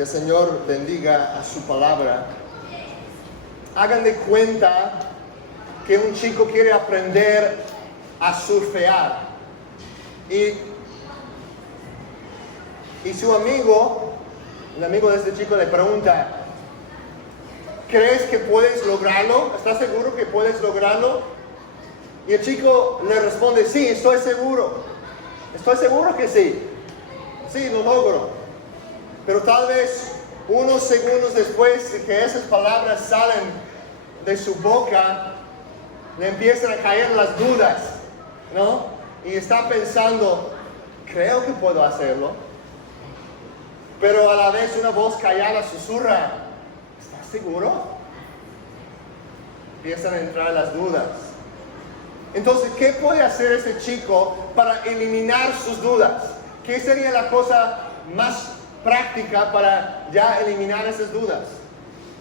Que el Señor bendiga a su palabra. Hagan de cuenta que un chico quiere aprender a surfear. Y su amigo, el amigo de este chico le pregunta, ¿crees que puedes lograrlo? ¿Estás seguro que puedes lograrlo? Y el chico le responde, sí, estoy seguro. Estoy seguro que sí. Sí, lo logro. Pero tal vez unos segundos después de que esas palabras salen de su boca, le empiezan a caer las dudas, ¿no? Y está pensando, creo que puedo hacerlo. Pero a la vez una voz callada susurra, ¿estás seguro? Empiezan a entrar las dudas. Entonces, ¿qué puede hacer ese chico para eliminar sus dudas? ¿Qué sería la cosa más práctica para ya eliminar esas dudas?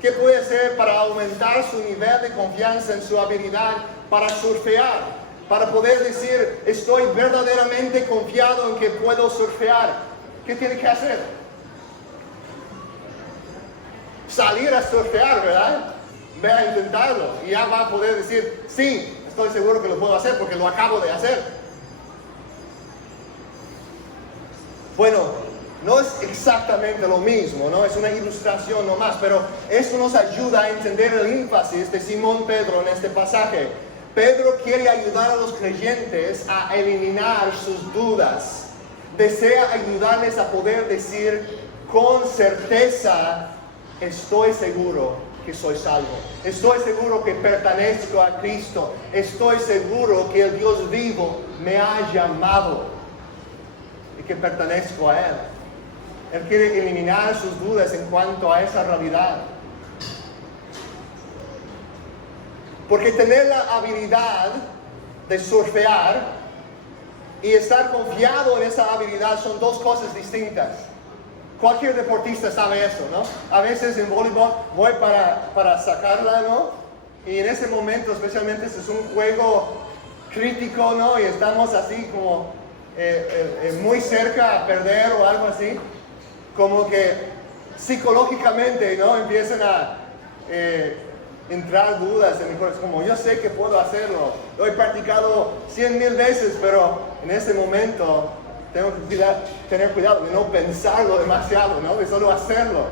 ¿Qué puede hacer para aumentar su nivel de confianza en su habilidad para surfear? Para poder decir, estoy verdaderamente confiado en que puedo surfear. ¿Qué tiene que hacer? Salir a surfear, ¿verdad? Ve a intentarlo y ya va a poder decir, sí, estoy seguro que lo puedo hacer porque lo acabo de hacer. Bueno, no es exactamente lo mismo, ¿no? Es una ilustración nomás, pero esto nos ayuda a entender el énfasis de Simón Pedro en este pasaje. Pedro quiere ayudar a los creyentes a eliminar sus dudas. Desea ayudarles a poder decir con certeza, estoy seguro que soy salvo. Estoy seguro que pertenezco a Cristo. Estoy seguro que el Dios vivo me ha llamado y que pertenezco a Él. Él quiere eliminar sus dudas en cuanto a esa realidad. Porque tener la habilidad de surfear y estar confiado en esa habilidad son dos cosas distintas. Cualquier deportista sabe eso, ¿no? A veces en voleibol voy para sacarla, ¿no? Y en ese momento, especialmente si es un juego crítico, ¿no? Y estamos así como muy cerca a perder o algo así. Como que psicológicamente, ¿no? Empiezan a entrar dudas en mi corazón. Como yo sé que puedo hacerlo. Lo he practicado 100,000 veces, pero en ese momento tengo que tener cuidado de no pensarlo demasiado, ¿no? De solo hacerlo.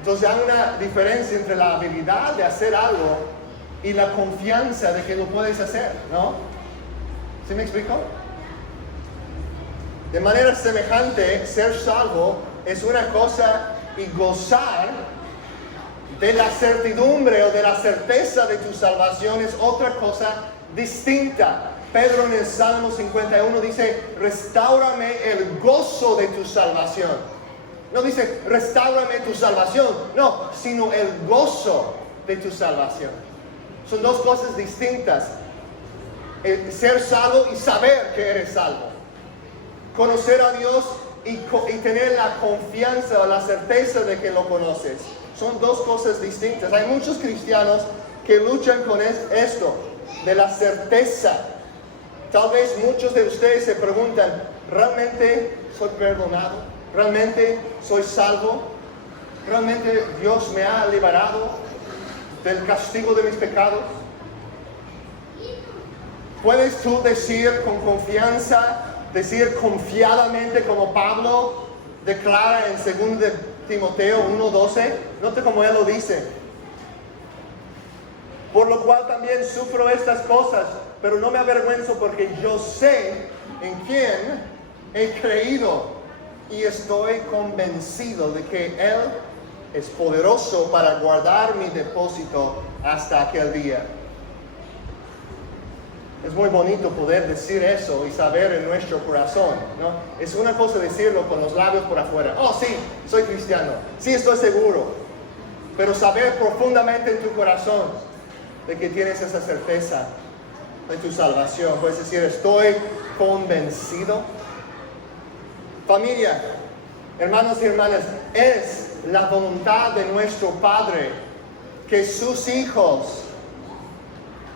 Entonces hay una diferencia entre la habilidad de hacer algo y la confianza de que lo puedes hacer, ¿no? ¿Sí me explico? De manera semejante, ser salvo es una cosa y gozar de la certidumbre o de la certeza de tu salvación es otra cosa distinta. Pedro en el Salmo 51 dice, restáurame el gozo de tu salvación. No dice, restáurame tu salvación, no, sino el gozo de tu salvación. Son dos cosas distintas. Ser salvo y saber que eres salvo. Conocer a Dios y tener la confianza o la certeza de que lo conoces. Son dos cosas distintas. Hay muchos cristianos que luchan con esto, de la certeza. Tal vez muchos de ustedes se preguntan, ¿realmente soy perdonado? ¿Realmente soy salvo? ¿Realmente Dios me ha liberado del castigo de mis pecados? ¿Puedes tú decir con confianza, decir confiadamente como Pablo declara en 2 Timoteo 1:12? Note como él lo dice. Por lo cual también sufro estas cosas, pero no me avergüenzo porque yo sé en quién he creído y estoy convencido de que Él es poderoso para guardar mi depósito hasta aquel día. Es muy bonito poder decir eso y saber en nuestro corazón, ¿no? Es una cosa decirlo con los labios por afuera. Oh, sí, soy cristiano. Sí, estoy seguro. Pero saber profundamente en tu corazón de que tienes esa certeza de tu salvación. Puedes decir, estoy convencido. Familia, hermanos y hermanas, es la voluntad de nuestro Padre que sus hijos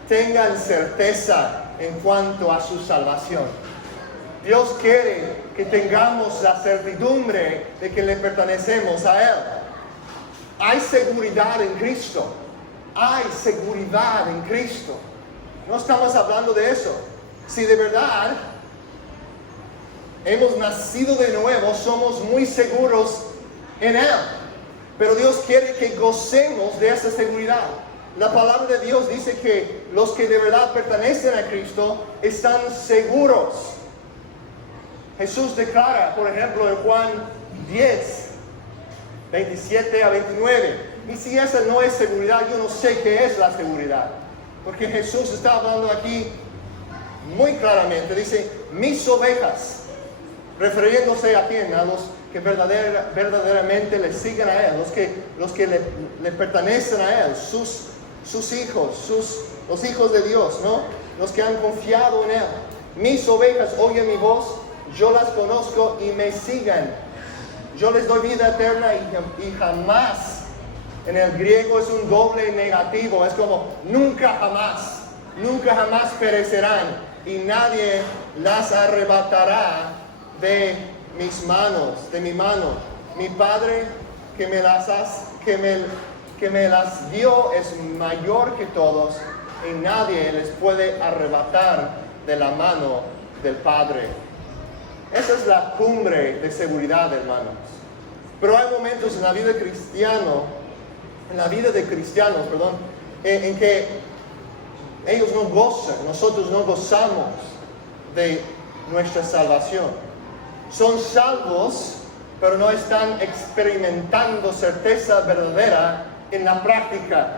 tengan certeza en cuanto a su salvación. Dios quiere que tengamos la certidumbre de que le pertenecemos a Él. Hay seguridad en Cristo. Hay seguridad en Cristo. No estamos hablando de eso. Si de verdad hemos nacido de nuevo, somos muy seguros en Él. Pero Dios quiere que gocemos de esa seguridad. La palabra de Dios dice que los que de verdad pertenecen a Cristo están seguros. Jesús declara, por ejemplo, en Juan 10, 27 a 29. Y si esa no es seguridad, yo no sé qué es la seguridad. Porque Jesús está hablando aquí muy claramente. Dice, mis ovejas, refiriéndose a quién, a los que verdaderamente le siguen a Él, los que le pertenecen a Él, sus hijos, los hijos de Dios, ¿no? Los que han confiado en Él. Mis ovejas oyen mi voz, yo las conozco y me siguen. Yo les doy vida eterna y jamás, en el griego es un doble negativo, es como nunca jamás perecerán y nadie las arrebatará de mis manos, de mi mano. Mi Padre que me las dio es mayor que todos y nadie les puede arrebatar de la mano del Padre. Esa es la cumbre de seguridad, hermanos. Pero hay momentos en la vida de cristianos, en que ellos no gozan, nosotros no gozamos de nuestra salvación. Son salvos, pero no están experimentando certeza verdadera en la práctica.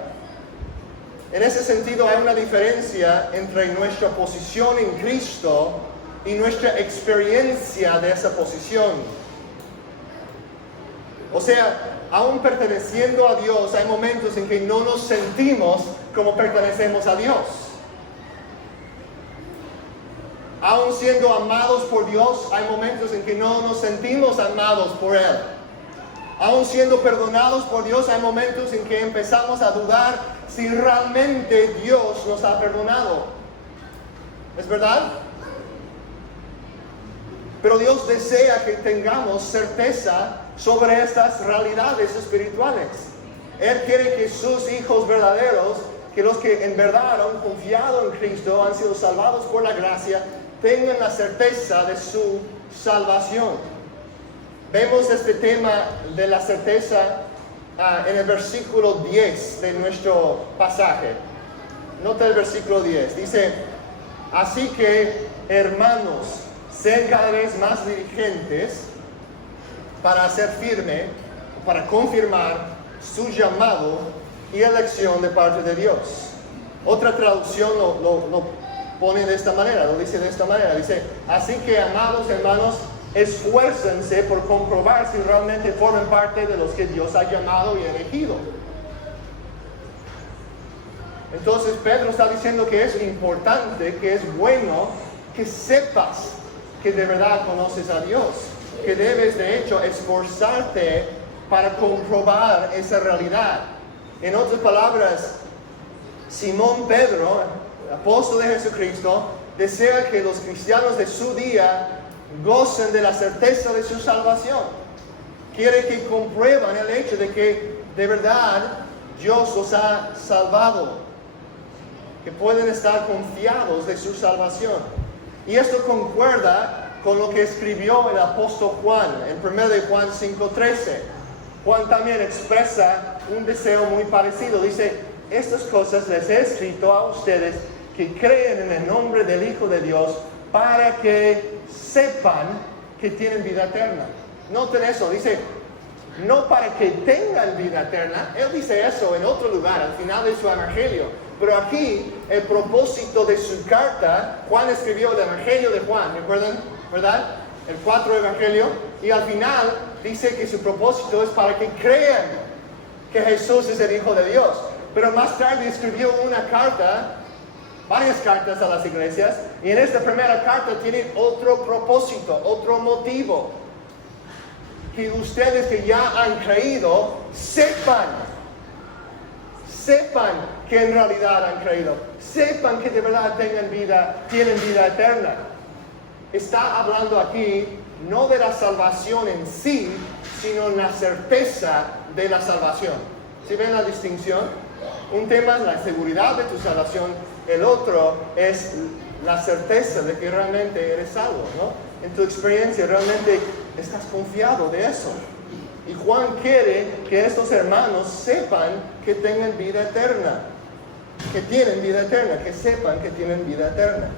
En ese sentido hay una diferencia entre nuestra posición en Cristo y nuestra experiencia de esa posición. O sea, aún perteneciendo a Dios, hay momentos en que no nos sentimos como pertenecemos a Dios. Aún siendo amados por Dios, hay momentos en que no nos sentimos amados por Él. Aún siendo perdonados por Dios, hay momentos en que empezamos a dudar si realmente Dios nos ha perdonado. ¿Es verdad? Pero Dios desea que tengamos certeza sobre estas realidades espirituales. Él quiere que sus hijos verdaderos, que los que en verdad han confiado en Cristo, han sido salvados por la gracia, tengan la certeza de su salvación. Vemos este tema de la certeza en el versículo 10 de nuestro pasaje. Nota el versículo 10. Dice, así que, hermanos, sean cada vez más diligentes para hacer firme, para confirmar su llamado y elección de parte de Dios. Otra traducción lo pone de esta manera, lo dice de esta manera. Dice, así que, amados hermanos, esfuércense por comprobar si realmente forman parte de los que Dios ha llamado y elegido. Entonces Pedro está diciendo que es importante, que es bueno que sepas que de verdad conoces a Dios, que debes de hecho esforzarte para comprobar esa realidad. En otras palabras, Simón Pedro, apóstol de Jesucristo, desea que los cristianos de su día gocen de la certeza de su salvación. Quiere que comprueban el hecho de que de verdad Dios los ha salvado, que pueden estar confiados de su salvación. Y esto concuerda con lo que escribió el apóstol Juan en 1 de Juan 5:13. Juan también expresa un deseo muy parecido. Dice, estas cosas les he escrito a ustedes que creen en el nombre del Hijo de Dios para que sepan que tienen vida eterna. Noten eso, dice, no para que tengan vida eterna. Él dice eso en otro lugar, al final de su evangelio. Pero aquí, el propósito de su carta, Juan escribió el evangelio de Juan, ¿recuerdan? ¿Verdad? El 4 evangelio. Y al final dice que su propósito es para que crean que Jesús es el Hijo de Dios. Pero más tarde escribió una carta, varias cartas a las iglesias, y en esta primera carta tienen otro propósito, otro motivo. Que ustedes que ya han creído, sepan que en realidad han creído, sepan que de verdad tienen vida eterna. está hablando aquí no de la salvación en sí, sino la certeza de la salvación. ¿Sí ven la distinción? Un tema es la seguridad de tu salvación, el otro es la certeza de que realmente eres salvo, ¿no? En tu experiencia realmente estás confiado de eso. Y Juan quiere que estos hermanos sepan que tengan vida eterna, que tienen vida eterna, que sepan que tienen vida eterna.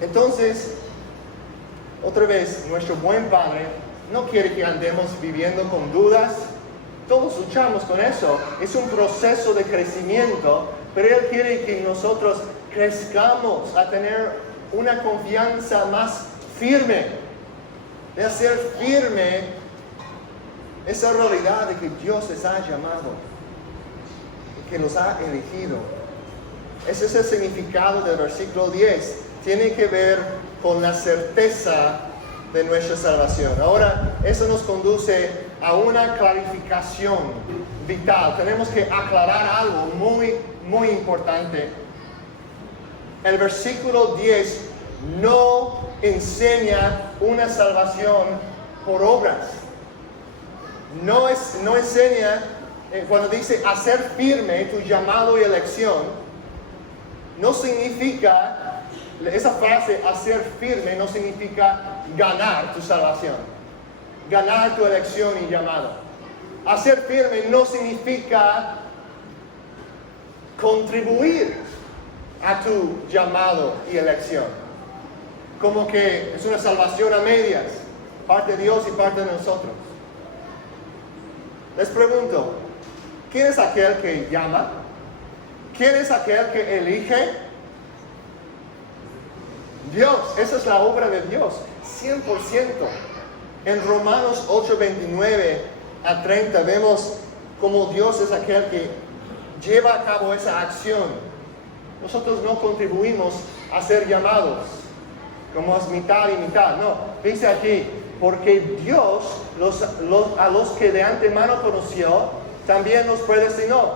Entonces, otra vez, nuestro buen Padre no quiere que andemos viviendo con dudas. Todos luchamos con eso. Es un proceso de crecimiento, pero Él quiere que nosotros crezcamos a tener una confianza más firme, de hacer firme esa realidad de que Dios les ha llamado y que los ha elegido. Ese es el significado del versículo 10. Tiene que ver con la certeza de nuestra salvación. Ahora, eso nos conduce a una clarificación vital. Tenemos que aclarar algo muy, muy importante. El versículo 10 no enseña una salvación por obras. No enseña, cuando dice hacer firme tu llamado y elección, no significa, esa frase hacer firme no significa ganar tu salvación, ganar tu elección y llamado. Hacer firme no significa contribuir a tu llamado y elección. Como que es una salvación a medias, parte de Dios y parte de nosotros. Les pregunto, ¿quién es aquel que llama? ¿Quién es aquel que elige? Dios, esa es la obra de Dios, 100%. En Romanos 8:29 a 30 vemos cómo Dios es aquel que lleva a cabo esa acción. Nosotros no contribuimos a ser llamados, como es mitad y mitad. No, dice aquí, porque Dios a los que de antemano conoció, también los predestinó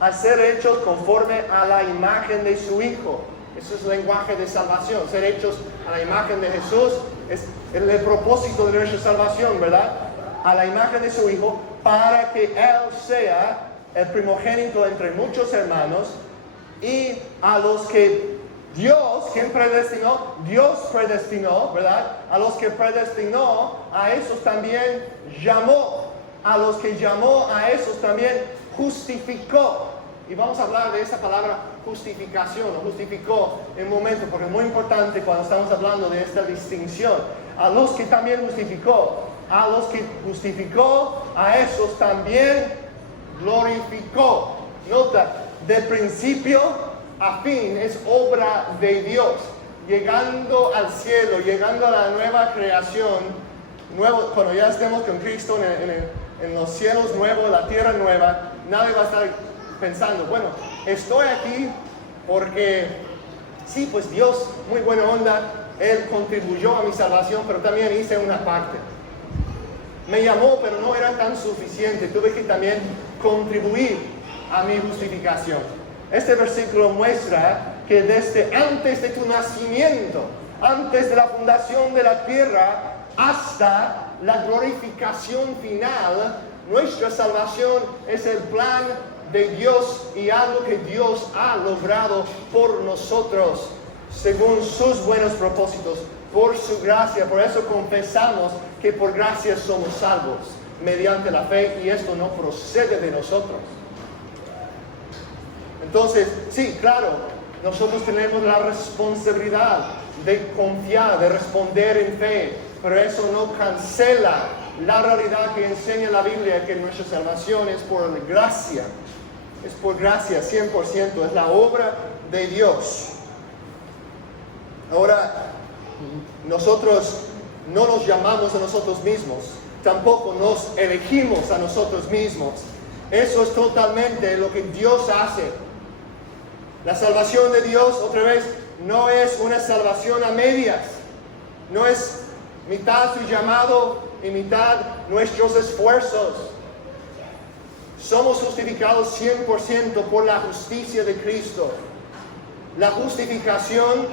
a ser hechos conforme a la imagen de su Hijo. Ese es el lenguaje de salvación, ser hechos a la imagen de Jesús. Es el propósito de nuestra salvación, ¿verdad? A la imagen de su Hijo, para que Él sea el primogénito entre muchos hermanos. Y a los que Dios, ¿quién predestinó? Dios predestinó, ¿verdad? A los que predestinó, a esos también llamó. A los que llamó, a esos también justificó. Y vamos a hablar de esa palabra justificación, o justificó en un momento, porque es muy importante cuando estamos hablando de esta distinción. A los que también justificó, a los que justificó, a esos también glorificó. Nota, de principio a fin es obra de Dios. Llegando al cielo, llegando a la nueva creación, cuando ya estemos con Cristo en los cielos nuevos, la tierra nueva, nadie va a estar pensando, bueno, estoy aquí porque sí, pues Dios, muy buena onda, Él contribuyó a mi salvación, pero también hice una parte. Me llamó, pero no era tan suficiente, tuve que también contribuir a mi justificación. Este versículo muestra que desde antes de tu nacimiento, antes de la fundación de la tierra, hasta la glorificación final, nuestra salvación es el plan de Dios y algo que Dios ha logrado por nosotros, según sus buenos propósitos, por su gracia. Por eso confesamos que por gracia somos salvos, mediante la fe, y esto no procede de nosotros. Entonces, sí, claro, nosotros tenemos la responsabilidad de confiar, de responder en fe, pero eso no cancela la realidad que enseña la Biblia, que nuestra salvación es por gracia. Es por gracia, 100%, es la obra de Dios. Ahora, nosotros no nos llamamos a nosotros mismos, tampoco nos elegimos a nosotros mismos. Eso es totalmente lo que Dios hace. La salvación de Dios, otra vez, no es una salvación a medias. No es mitad su llamado y mitad nuestros esfuerzos. Somos justificados 100% por la justicia de Cristo. La justificación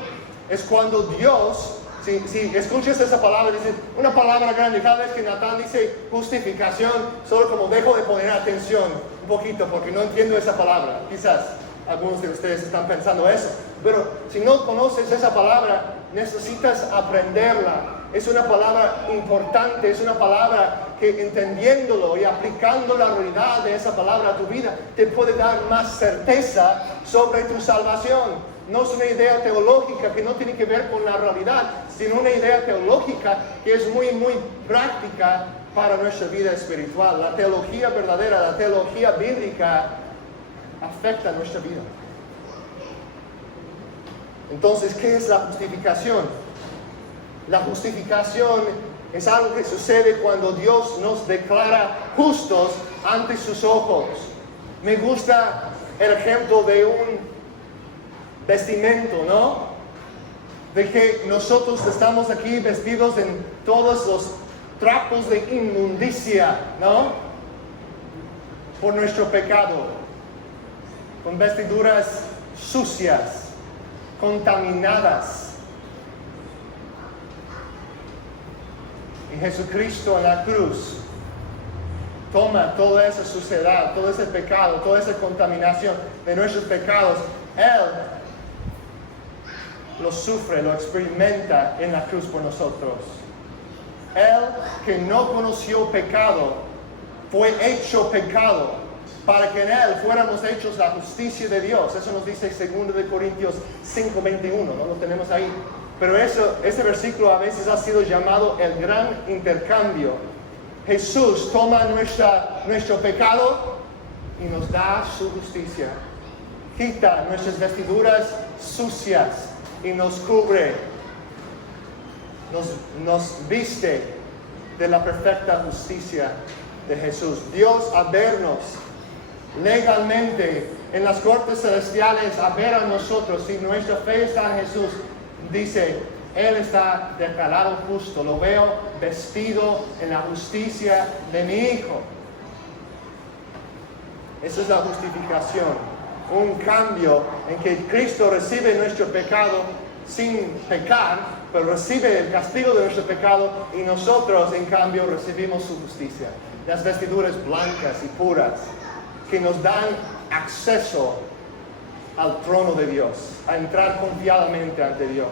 es cuando Dios, si escuchas esa palabra, dice una palabra grande, cada vez que Natán dice justificación, solo como dejo de poner atención un poquito porque no entiendo esa palabra. Quizás algunos de ustedes están pensando eso, pero si no conoces esa palabra, necesitas aprenderla. Es una palabra importante, es una palabra que entendiéndolo y aplicando la realidad de esa palabra a tu vida, te puede dar más certeza sobre tu salvación. No es una idea teológica que no tiene que ver con la realidad, sino una idea teológica que es muy, muy práctica para nuestra vida espiritual. La teología verdadera, la teología bíblica, afecta nuestra vida. Entonces, ¿qué es la justificación? La justificación es algo que sucede cuando Dios nos declara justos ante sus ojos. Me gusta el ejemplo de un vestimento, ¿no? De que nosotros estamos aquí vestidos en todos los trapos de inmundicia, ¿no? Por nuestro pecado, con vestiduras sucias, contaminadas. Y Jesucristo en la cruz toma toda esa suciedad, todo ese pecado, toda esa contaminación de nuestros pecados. Él lo sufre, lo experimenta en la cruz por nosotros. Él que no conoció pecado, fue hecho pecado para que en Él fuéramos hechos la justicia de Dios. Eso nos dice 2 de Corintios 5:21, ¿no? Lo tenemos ahí. Pero ese versículo a veces ha sido llamado el gran intercambio. Jesús toma nuestro pecado y nos da su justicia. Quita nuestras vestiduras sucias y nos cubre, nos viste de la perfecta justicia de Jesús. Dios a vernos legalmente en las cortes celestiales, a ver a nosotros, si nuestra fe está en Jesús, dice, Él está declarado justo, lo veo vestido en la justicia de mi Hijo. Esa es la justificación. Un cambio en que Cristo recibe nuestro pecado sin pecar, pero recibe el castigo de nuestro pecado y nosotros en cambio recibimos su justicia. Las vestiduras blancas y puras que nos dan acceso al trono de Dios, a entrar confiadamente ante Dios.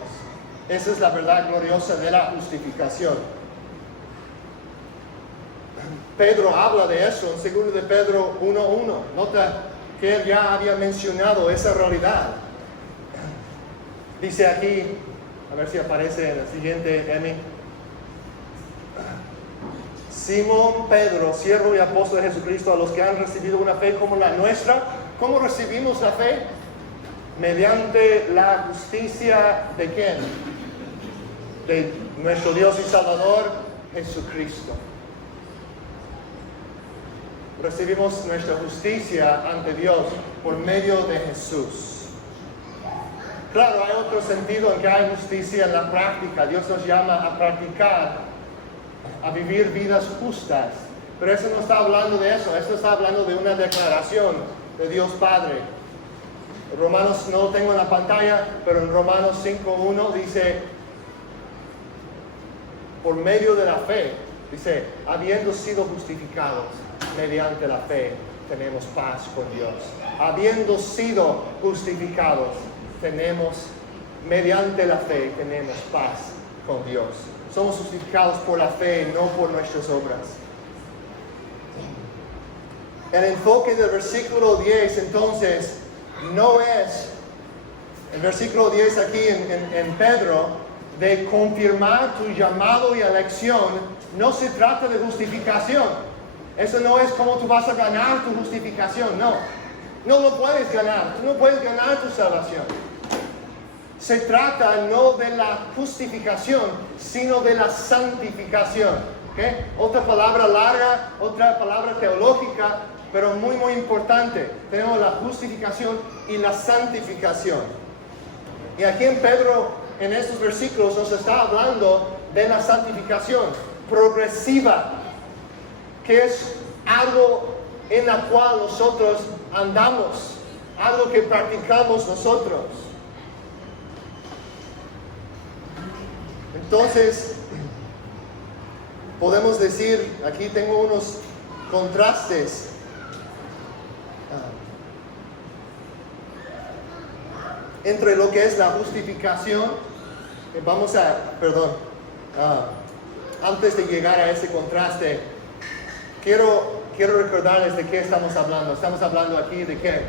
Esa es la verdad gloriosa de la justificación. Pedro habla de eso en 2 de Pedro 1:1. Nota que él ya había mencionado esa realidad. Dice aquí, a ver si aparece en el siguiente, Emi. Simón Pedro, siervo y apóstol de Jesucristo, a los que han recibido una fe como la nuestra. ¿Cómo recibimos la fe? Mediante la justicia ¿de quién? De nuestro Dios y Salvador, Jesucristo. Recibimos nuestra justicia ante Dios por medio de Jesús. Claro, hay otro sentido en que hay justicia en la práctica. Dios nos llama a practicar, a vivir vidas justas. Pero eso no está hablando de eso. Esto está hablando de una declaración de Dios Padre. Romanos, no lo tengo en la pantalla, pero en Romanos 5:1 dice, por medio de la fe, dice, habiendo sido justificados mediante la fe, tenemos paz con Dios. Habiendo sido justificados, mediante la fe, tenemos paz con Dios. Somos justificados por la fe, no por nuestras obras. El enfoque del versículo 10, entonces, no es, el versículo 10 aquí en Pedro, de confirmar tu llamado y elección. No se trata de justificación. Eso no es como tú vas a ganar tu justificación, no. No lo puedes ganar, tú no puedes ganar tu salvación. Se trata no de la justificación, sino de la santificación. ¿Okay? Otra palabra larga, otra palabra teológica, pero muy, muy importante. Tenemos la justificación y la santificación. Y aquí en Pedro, en estos versículos, nos está hablando de la santificación progresiva, que es algo en la cual nosotros andamos, algo que practicamos nosotros. Entonces, podemos decir, aquí tengo unos contrastes. Entre lo que es la justificación, antes de llegar a ese contraste, quiero recordarles de qué estamos hablando. Estamos hablando aquí de qué,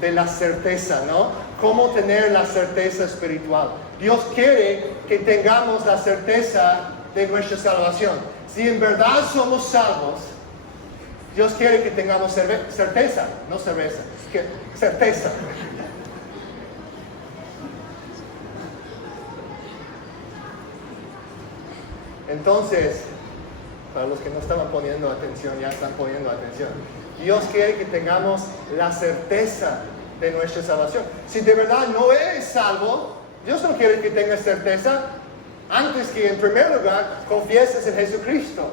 de la certeza, ¿no? Cómo tener la certeza espiritual. Dios quiere que tengamos la certeza de nuestra salvación. Si en verdad somos salvos, Dios quiere que tengamos certeza, no cerveza, certeza. Entonces, para los que no estaban poniendo atención, ya están poniendo atención. Dios quiere que tengamos la certeza de nuestra salvación. Si de verdad no eres salvo, Dios no quiere que tengas certeza antes que en primer lugar confieses en Jesucristo.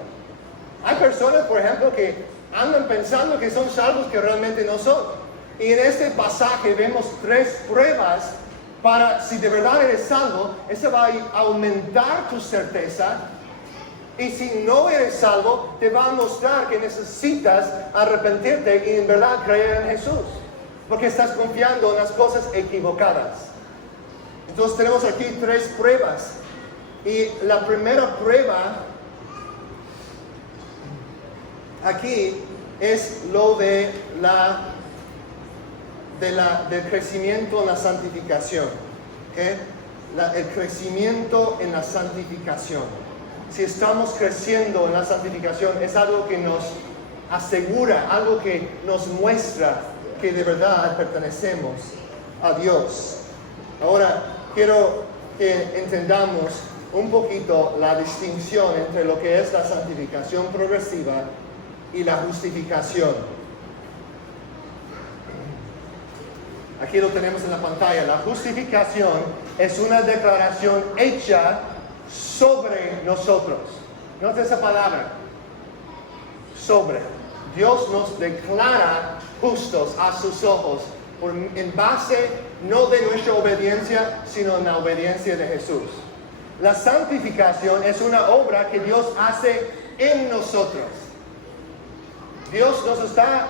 Hay personas, por ejemplo, que andan pensando que son salvos que realmente no son. Y en este pasaje vemos 3 pruebas para, si de verdad eres salvo, eso va a aumentar tu certeza. Y si no eres salvo, te va a mostrar que necesitas arrepentirte y en verdad creer en Jesús. Porque estás confiando en las cosas equivocadas. Entonces tenemos aquí 3 pruebas. Y la primera prueba aquí es lo del crecimiento en la santificación. ¿Okay? El crecimiento en la santificación. Si estamos creciendo en la santificación, es algo que nos asegura, algo que nos muestra que de verdad pertenecemos a Dios. Ahora, quiero que entendamos un poquito la distinción entre lo que es la santificación progresiva y la justificación. Aquí lo tenemos en la pantalla. La justificación es una declaración hecha sobre nosotros. Nota esa palabra. Sobre. Dios nos declara justos a sus ojos en base no de nuestra obediencia, sino en la obediencia de Jesús. La santificación es una obra que Dios hace en nosotros. Dios nos está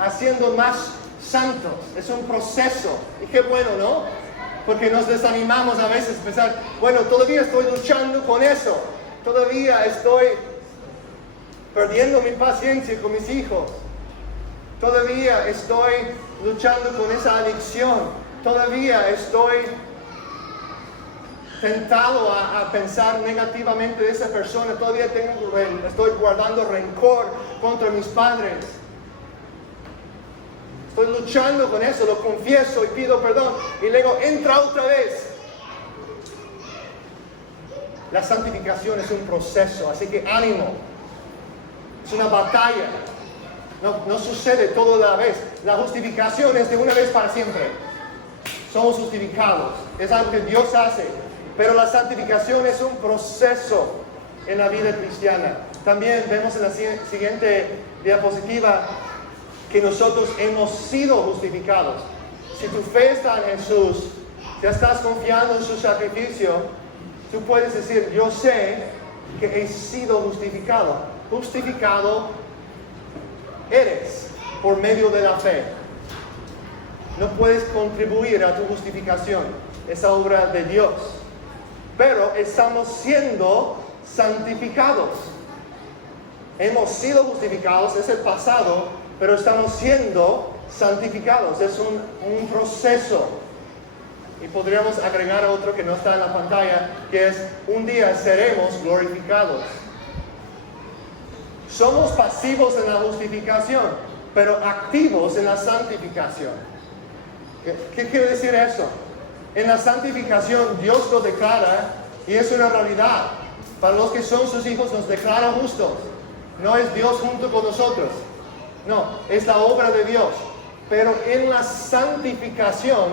haciendo más santos. Es un proceso. Y qué bueno, ¿no? Porque nos desanimamos a veces pensar, bueno, todavía estoy luchando con eso. Todavía estoy perdiendo mi paciencia con mis hijos. Todavía estoy luchando con esa adicción. Todavía estoy tentado a pensar negativamente de esa persona. Todavía estoy guardando rencor contra mis padres. Estoy luchando con eso, lo confieso y pido perdón. Y luego entra otra vez. La santificación es un proceso, así que ánimo. Es una batalla. No sucede todo de la vez. La justificación es de una vez para siempre. Somos justificados. Es algo que Dios hace. Pero la santificación es un proceso en la vida cristiana. También vemos en la siguiente diapositiva que nosotros hemos sido justificados. Si tu fe está en Jesús, ya estás confiando en su sacrificio, tú puedes decir, yo sé que he sido justificado. Justificado eres por medio de la fe. No puedes contribuir a tu justificación, es obra de Dios. Pero estamos siendo santificados. Hemos sido justificados, es el pasado, pero estamos siendo santificados. Es un proceso. Y podríamos agregar otro que no está en la pantalla, que es un día seremos glorificados. Somos pasivos en la justificación, pero activos en la santificación. ¿Qué quiere decir eso? En la santificación Dios lo declara y es una realidad. Para los que son sus hijos nos declara justos. No es Dios junto con nosotros. No, es la obra de Dios. Pero en la santificación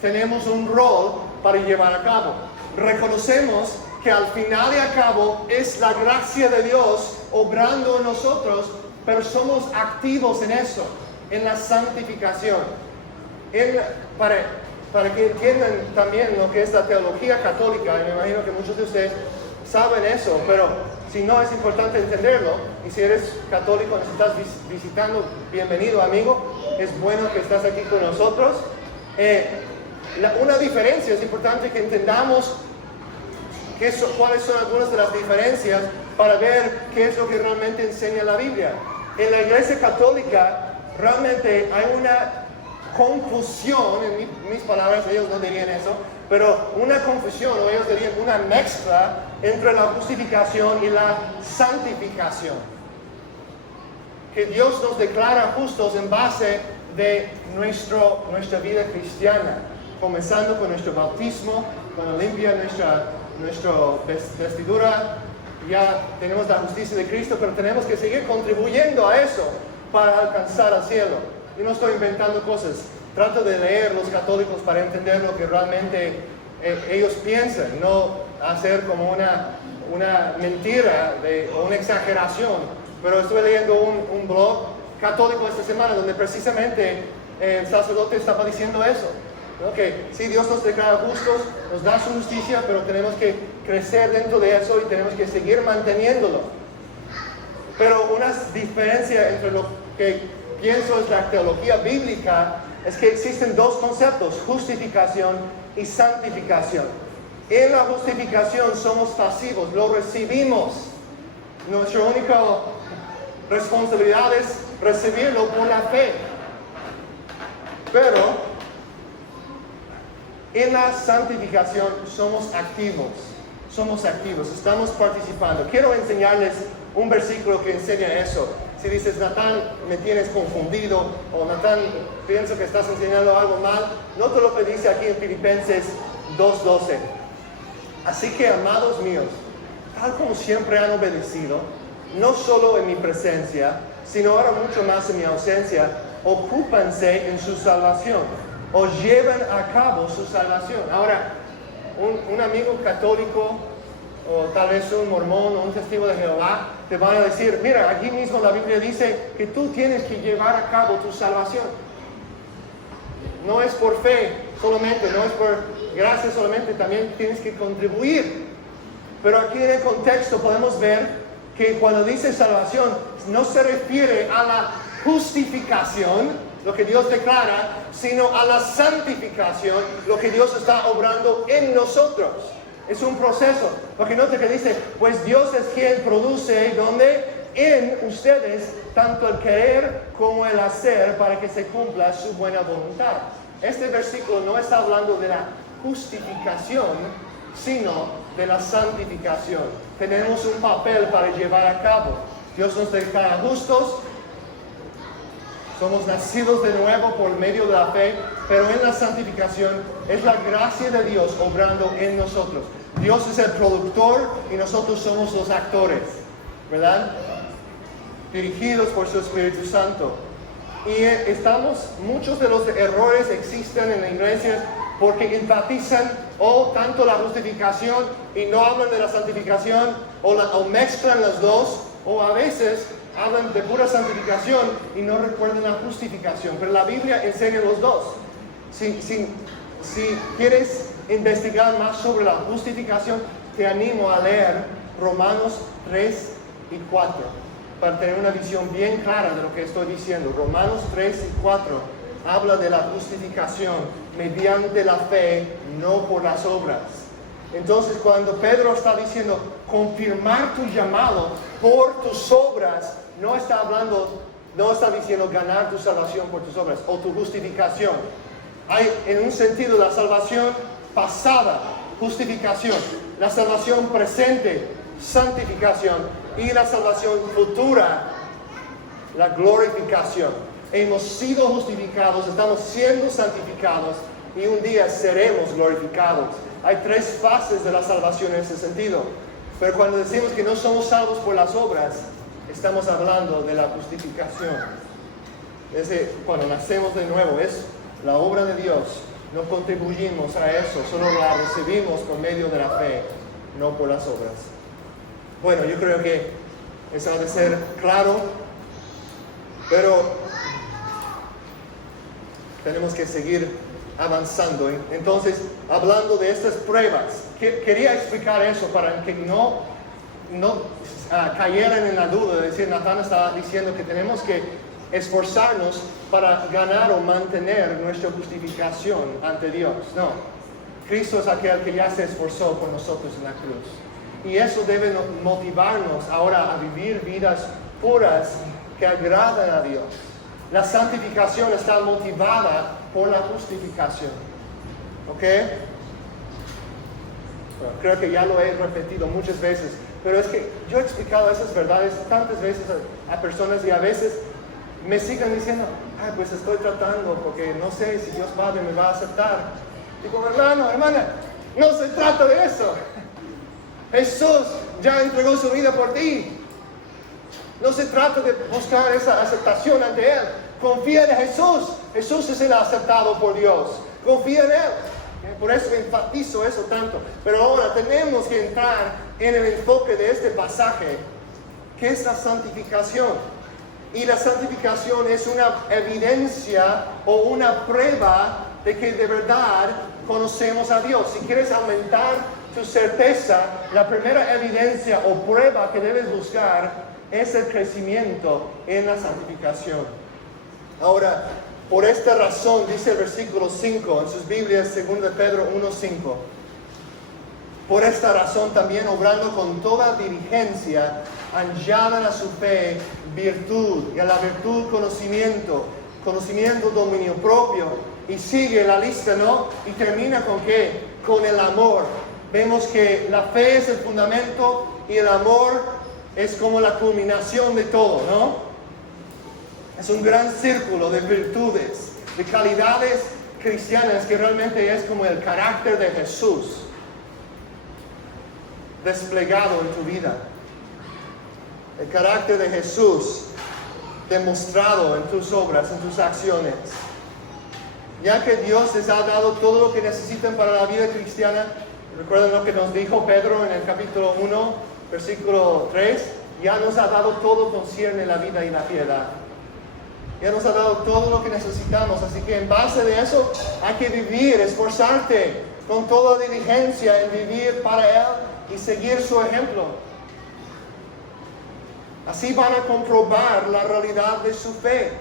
tenemos un rol para llevar a cabo. Reconocemos que al final y al cabo es la gracia de Dios obrando en nosotros, pero somos activos en eso, en la santificación. para que entiendan también lo que es la teología católica, y me imagino que muchos de ustedes saben eso, pero si no, es importante entenderlo. Y si eres católico, nos estás visitando, bienvenido amigo, es bueno que estás aquí con nosotros. Una diferencia, es importante que entendamos cuáles son algunas de las diferencias para ver qué es lo que realmente enseña la Biblia. En la Iglesia Católica realmente hay una confusión, en mis palabras, ellos no dirían eso, pero una confusión, o ellos dirían una mezcla entre la justificación y la santificación. Que Dios nos declara justos en base de nuestra vida cristiana, comenzando con nuestro bautismo, cuando limpia nuestra vestidura, ya tenemos la justicia de Cristo, pero tenemos que seguir contribuyendo a eso para alcanzar al cielo. Yo no estoy inventando cosas, trato de leer los católicos para entender lo que realmente ellos piensan, no hacer como una mentira o una exageración. Pero estuve leyendo un blog católico esta semana donde precisamente el sacerdote estaba diciendo eso, ¿no? Que sí, Dios nos declara justos, nos da su justicia, pero tenemos que crecer dentro de eso y tenemos que seguir manteniéndolo. Pero una diferencia entre lo que pienso es la teología bíblica es que existen dos conceptos, justificación y santificación. En la justificación somos pasivos, lo recibimos. Nuestra única responsabilidad es recibirlo por la fe. Pero en la santificación somos activos, estamos participando. Quiero enseñarles un versículo que enseña eso. Si dices, Natán, me tienes confundido, o Natán, pienso que estás enseñando algo mal, noto lo que dice aquí en Filipenses 2:12. Así que, amados míos, tal como siempre han obedecido, no solo en mi presencia, sino ahora mucho más en mi ausencia, ocúpanse en su salvación, o llevan a cabo su salvación. Ahora, un amigo católico, o tal vez un mormón o un testigo de Jehová, te van a decir, mira, aquí mismo la Biblia dice que tú tienes que llevar a cabo tu salvación. No es por fe solamente, no es por gracia solamente, también tienes que contribuir. Pero aquí en el contexto podemos ver que cuando dice salvación, no se refiere a la justificación, lo que Dios declara, sino a la santificación, lo que Dios está obrando en nosotros. Es un proceso, porque nota que dice, pues Dios es quien produce, ¿dónde? En ustedes, tanto el querer como el hacer, para que se cumpla su buena voluntad. Este versículo no está hablando de la justificación, sino de la santificación. Tenemos un papel para llevar a cabo. Dios nos declara justos, somos nacidos de nuevo por medio de la fe, pero en la santificación es la gracia de Dios obrando en nosotros. Dios es el productor y nosotros somos los actores, ¿verdad? Dirigidos por su Espíritu Santo. Y muchos de los errores existen en la iglesia porque enfatizan tanto la justificación y no hablan de la santificación, o mezclan las dos, o a veces hablan de pura santificación y no recuerdan la justificación. Pero la Biblia enseña los dos. Si quieres investigar más sobre la justificación, te animo a leer Romanos 3 y 4 para tener una visión bien clara de lo que estoy diciendo. Romanos 3 y 4 habla de la justificación mediante la fe, no por las obras. Entonces, cuando Pedro está diciendo confirmar tu llamado por tus obras, no está diciendo ganar tu salvación por tus obras o tu justificación. Hay en un sentido la salvación pasada, justificación, la salvación presente, santificación, y la salvación futura, la glorificación. Hemos sido justificados, estamos siendo santificados y un día seremos glorificados. Hay tres fases de la salvación en ese sentido. Pero cuando decimos que no somos salvos por las obras, estamos hablando de la justificación. Cuando nacemos de nuevo, es la obra de Dios. No contribuimos a eso, solo la recibimos por medio de la fe, no por las obras. Bueno, yo creo que eso ha de ser claro, pero tenemos que seguir avanzando. Entonces, hablando de estas pruebas, quería explicar eso para que no cayeran en la duda de decir, Natán estaba diciendo que tenemos que esforzarnos para ganar o mantener nuestra justificación ante Dios. No, Cristo es aquel que ya se esforzó por nosotros en la cruz. Y eso debe motivarnos ahora a vivir vidas puras que agradan a Dios. La santificación está motivada por la justificación. ¿Ok? Bueno, creo que ya lo he repetido muchas veces, pero es que yo he explicado esas verdades tantas veces a personas y a veces me siguen diciendo, ay, pues estoy tratando porque no sé si Dios Padre me va a aceptar. Digo, hermano, hermana, no se trata de eso. Jesús ya entregó su vida por ti. No se trata de buscar esa aceptación ante Él. Confía en Jesús. Jesús es el aceptado por Dios. Confía en Él. Por eso enfatizo eso tanto. Pero ahora tenemos que entrar en el enfoque de este pasaje, que es la santificación. Y la santificación es una evidencia o una prueba de que de verdad conocemos a Dios. Si quieres aumentar tu certeza, la primera evidencia o prueba que debes buscar es el crecimiento en la santificación. Ahora, por esta razón, dice el versículo 5 en sus Biblias, 2 Pedro 1:5. Por esta razón también, obrando con toda diligencia, añadan a su fe virtud, y a la virtud conocimiento, dominio propio, y sigue la lista, ¿no? Y termina con ¿qué? Con el amor. Vemos que la fe es el fundamento y el amor es como la culminación de todo, ¿no? Es un gran círculo de virtudes, de calidades cristianas que realmente es como el carácter de Jesús desplegado en tu vida. El carácter de Jesús demostrado en tus obras, en tus acciones. Ya que Dios les ha dado todo lo que necesitan para la vida cristiana, recuerden lo que nos dijo Pedro en el capítulo 1, versículo 3, ya nos ha dado todo concierne la vida y la piedad. Ya nos ha dado todo lo que necesitamos, así que en base de eso hay que vivir, esforzarte con toda diligencia en vivir para Él y seguir su ejemplo. Así van a comprobar la realidad de su fe.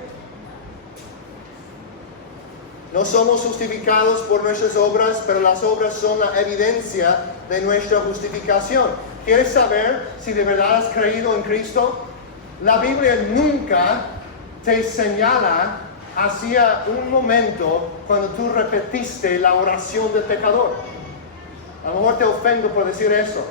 No somos justificados por nuestras obras, pero las obras son la evidencia de nuestra justificación. ¿Quieres saber si de verdad has creído en Cristo? La Biblia nunca te señala hacia un momento cuando tú repetiste la oración del pecador. A lo mejor te ofendo por decir eso,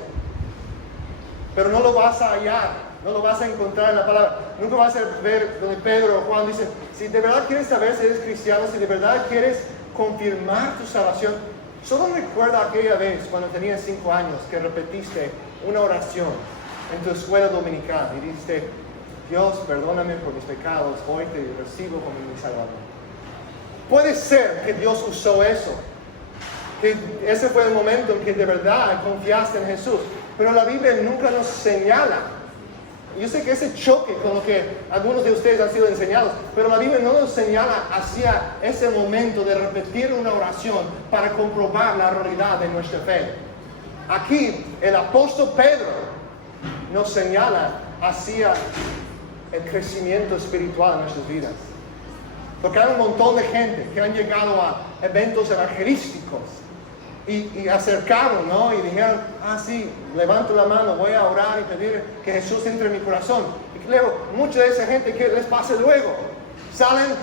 pero no lo vas a hallar. No lo vas a encontrar en la palabra. Nunca vas a ver donde Pedro o Juan dicen, si de verdad quieres saber si eres cristiano, si de verdad quieres confirmar tu salvación, solo recuerda aquella vez cuando tenías 5 años que repetiste una oración en tu escuela dominical y dijiste, Dios, perdóname por mis pecados, hoy te recibo como mi Salvador. Puede ser que Dios usó eso, que ese fue el momento en que de verdad confiaste en Jesús, pero la Biblia nunca nos señala. Yo sé que ese choque con lo que algunos de ustedes han sido enseñados, pero la Biblia no nos señala hacia ese momento de repetir una oración para comprobar la realidad de nuestra fe. Aquí el apóstol Pedro nos señala hacia el crecimiento espiritual en nuestras vidas. Porque hay un montón de gente que han llegado a eventos evangelísticos y acercaron, ¿no? Y dijeron, sí, levanto la mano, voy a orar y pedir que Jesús entre en mi corazón. Y luego, mucha de esa gente, ¿qué les pasa luego? Salen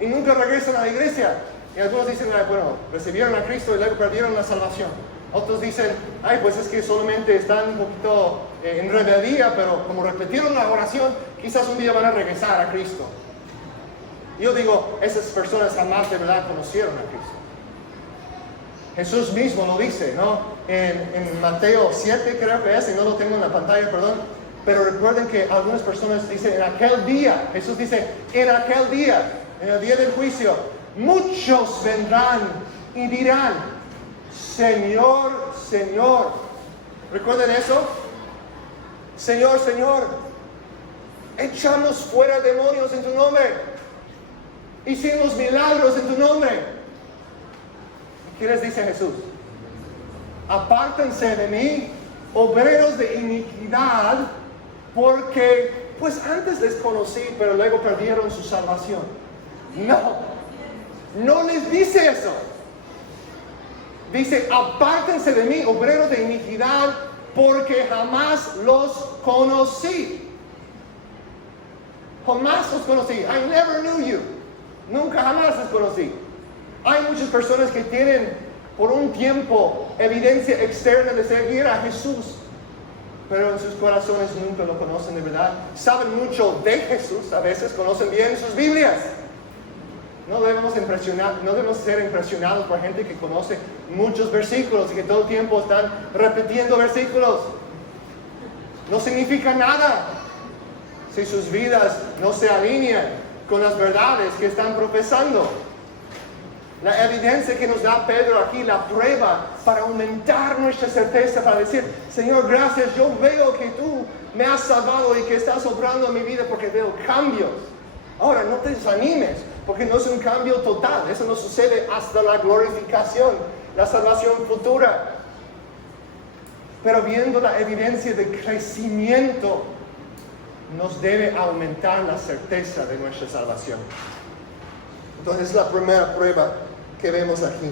y nunca regresan a la iglesia. Y algunos dicen, bueno, recibieron a Cristo y luego perdieron la salvación. Otros dicen, pues es que solamente están un poquito en rebeldía, pero como repitieron la oración, quizás un día van a regresar a Cristo. Yo digo, esas personas jamás de verdad conocieron a Cristo. Jesús mismo lo dice, ¿no? En Mateo 7 creo que es, y no lo tengo en la pantalla, perdón. Pero recuerden que algunas personas dicen, en aquel día, Jesús dice, en aquel día, en el día del juicio, muchos vendrán y dirán, Señor, Señor. ¿Recuerden eso? Señor, Señor, echamos fuera demonios en tu nombre. Hicimos milagros en tu nombre. ¿Qué les dice Jesús? Apártense de mí, obreros de iniquidad, porque pues antes les conocí, pero luego perdieron su salvación. No les dice eso. Dice, apártense de mí, obreros de iniquidad, porque jamás los conocí. Jamás los conocí. I never knew you. Nunca jamás los conocí. Hay muchas personas que tienen por un tiempo evidencia externa de seguir a Jesús, pero en sus corazones nunca lo conocen de verdad. Saben mucho de Jesús, a veces conocen bien sus Biblias. No debemos ser impresionados por gente que conoce muchos versículos y que todo el tiempo están repitiendo versículos. No significa nada si sus vidas no se alinean con las verdades que están profesando. La evidencia que nos da Pedro aquí, la prueba para aumentar nuestra certeza, para decir, Señor, gracias, yo veo que tú me has salvado y que estás obrando en mi vida porque veo cambios. Ahora, no te desanimes, porque no es un cambio total. Eso no sucede hasta la glorificación, la salvación futura. Pero viendo la evidencia de crecimiento, nos debe aumentar la certeza de nuestra salvación. Entonces, es la primera prueba que vemos aquí.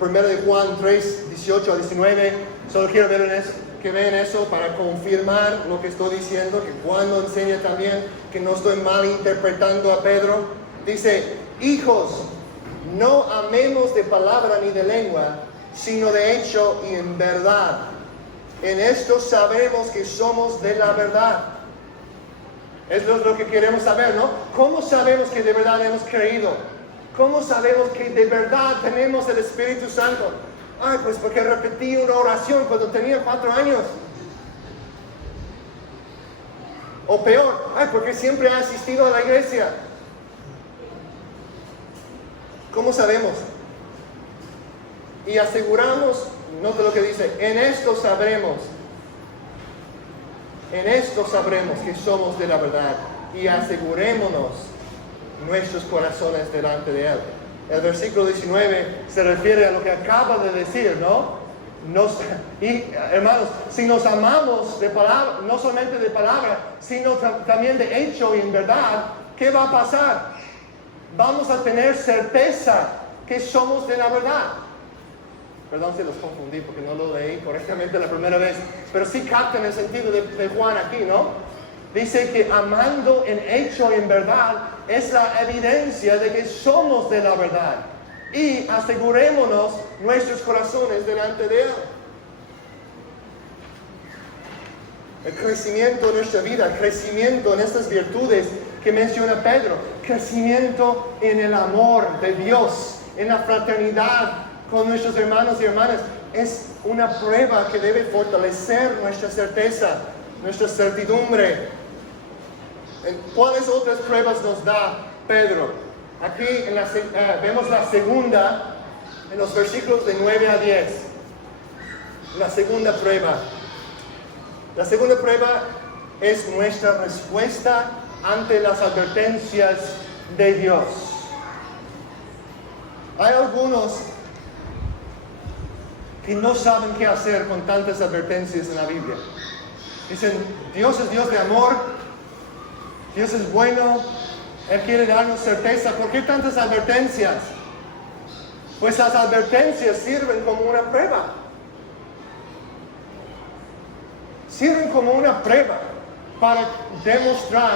Primero de Juan 3, 18 a 19. Solo quiero que vean eso para confirmar lo que estoy diciendo, que Juan nos enseña también que no estoy malinterpretando a Pedro. Dice, hijos, no amemos de palabra ni de lengua, sino de hecho y en verdad. En esto sabemos que somos de la verdad. Eso es lo que queremos saber, ¿no? ¿Cómo sabemos que de verdad hemos creído? ¿Cómo sabemos que de verdad tenemos el Espíritu Santo? Ay, pues porque repetí una oración cuando tenía 4 años. O peor, ay, porque siempre he asistido a la iglesia. ¿Cómo sabemos? Y aseguramos, nota lo que dice, en esto sabremos que somos de la verdad y asegurémonos nuestros corazones delante de Él. El versículo 19 se refiere a lo que acaba de decir, ¿no? Y hermanos, si nos amamos de palabra, no solamente de palabra, sino también de hecho y en verdad, ¿qué va a pasar? Vamos a tener certeza que somos de la verdad. Perdón si los confundí porque no lo leí correctamente la primera vez, pero sí captan el sentido de Juan aquí, ¿no? Dice que amando en hecho y en verdad es la evidencia de que somos de la verdad. Y asegurémonos nuestros corazones delante de Él. El crecimiento de nuestra vida, el crecimiento en estas virtudes que menciona Pedro, crecimiento en el amor de Dios, en la fraternidad con nuestros hermanos y hermanas, es una prueba que debe fortalecer nuestra certeza, nuestra certidumbre. ¿Cuáles otras pruebas nos da Pedro? Aquí vemos la segunda, en los versículos de 9 a 10. La segunda prueba. La segunda prueba es nuestra respuesta ante las advertencias de Dios. Hay algunos que no saben qué hacer con tantas advertencias en la Biblia. Dicen, Dios es Dios de amor, Dios es bueno, Él quiere darnos certeza. ¿Por qué tantas advertencias? Pues las advertencias sirven como una prueba. Sirven como una prueba para demostrar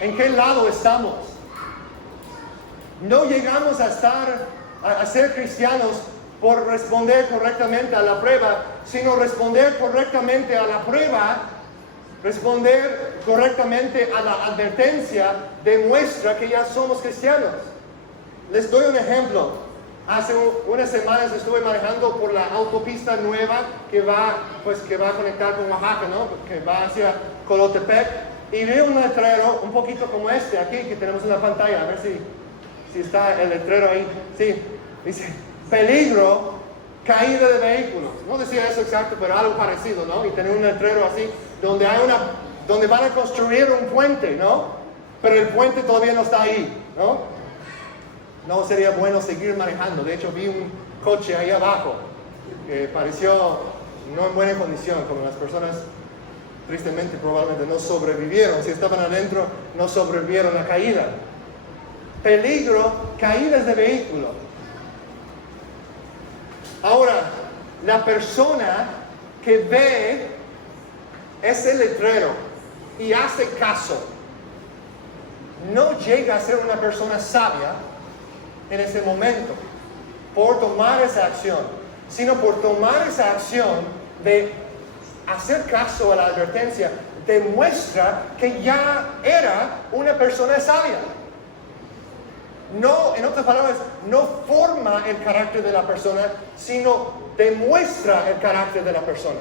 en qué lado estamos. No llegamos a ser cristianos por responder correctamente a la prueba, sino responder correctamente a la prueba. Responder correctamente a la advertencia demuestra que ya somos cristianos. Les doy un ejemplo. Hace unas semanas estuve manejando por la autopista nueva que va a conectar con Oaxaca, ¿no? Que va hacia Colotepec. Y vi un letrero un poquito como este aquí que tenemos en la pantalla. A ver si está el letrero ahí. Sí, dice, peligro, caída de vehículos. No decía eso exacto, pero algo parecido, ¿no? Y tenía un letrero así, donde hay una donde van a construir un puente, ¿no? Pero el puente todavía no está ahí, ¿no? No sería bueno seguir manejando. De hecho, vi un coche ahí abajo que pareció no en buena condición, como las personas tristemente probablemente no sobrevivieron. Si estaban adentro, no sobrevivieron la caída. Peligro, caídas de vehículo. Ahora, la persona que ve ese letrero y hace caso, no llega a ser una persona sabia en ese momento por tomar esa acción, sino por tomar esa acción de hacer caso a la advertencia, demuestra que ya era una persona sabia. No, en otras palabras, no forma el carácter de la persona, sino demuestra el carácter de la persona.